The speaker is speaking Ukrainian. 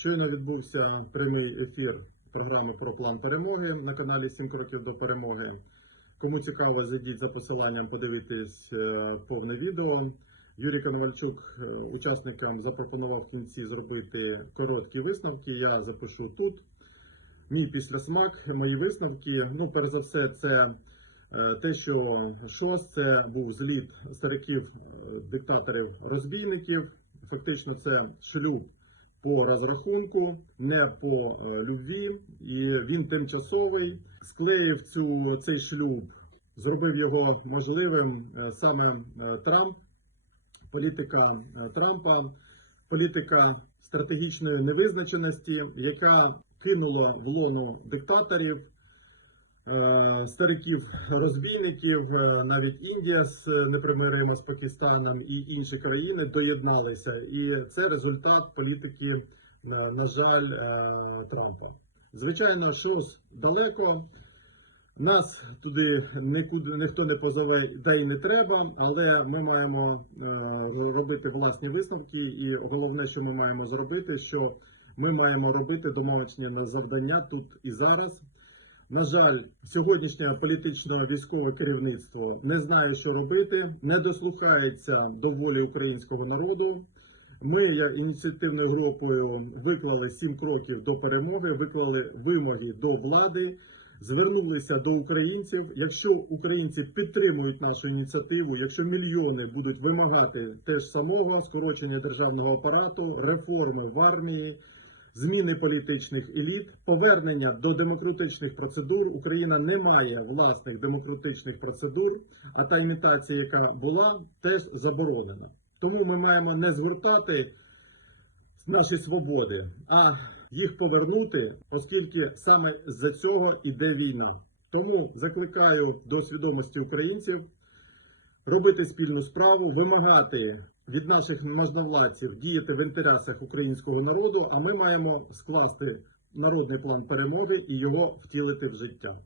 Щойно відбувся прямий ефір програми про план перемоги на каналі «7 кроків до перемоги. Кому цікаво, зайдіть за посиланням, подивитись е, повне відео. Юрій Коновальчук е, учасникам запропонував в кінці зробити короткі висновки. Я запишу тут. Мій післясмак, мої висновки. Ну, перш за все, це е, те, що ШОС це був зліт стариків е, диктаторів розбійників. Фактично, це шлюб по розрахунку, не по е, любві, і він тимчасовий. Склеїв цю цей шлюб, зробив його можливим е, саме е, Трамп, політика Трампа, політика стратегічної невизначеності, яка кинула в лону диктаторів. Е, Стариків розбійників, е, навіть Індія з непримирима з Пакистаном і інші країни доєдналися, і це результат політики, е, на жаль, Трампа. Звичайно, щось далеко. Нас туди нікуди ніхто не позове, де й не треба, але ми маємо робити власні висновки, і головне, що ми маємо зробити, що ми маємо робити домовочні завдання тут і зараз. На жаль, сьогоднішнє політичне військове керівництво не знає, що робити, не дослухається до волі українського народу. Ми, як ініціативною групою, виклали сім кроків до перемоги, виклали вимоги до влади, звернулися до українців. Якщо українці підтримують нашу ініціативу, якщо мільйони будуть вимагати теж самого скорочення державного апарату, реформу в армії, зміни політичних еліт, повернення до демократичних процедур. Україна не має власних демократичних процедур, а та імітація, яка була, теж заборонена. Тому ми маємо не звертати наші свободи, а їх повернути, оскільки саме з-за цього іде війна. Тому закликаю до свідомості українців робити спільну справу, вимагати від наших можновладців діяти в інтересах українського народу. А ми маємо скласти народний план перемоги і його втілити в життя.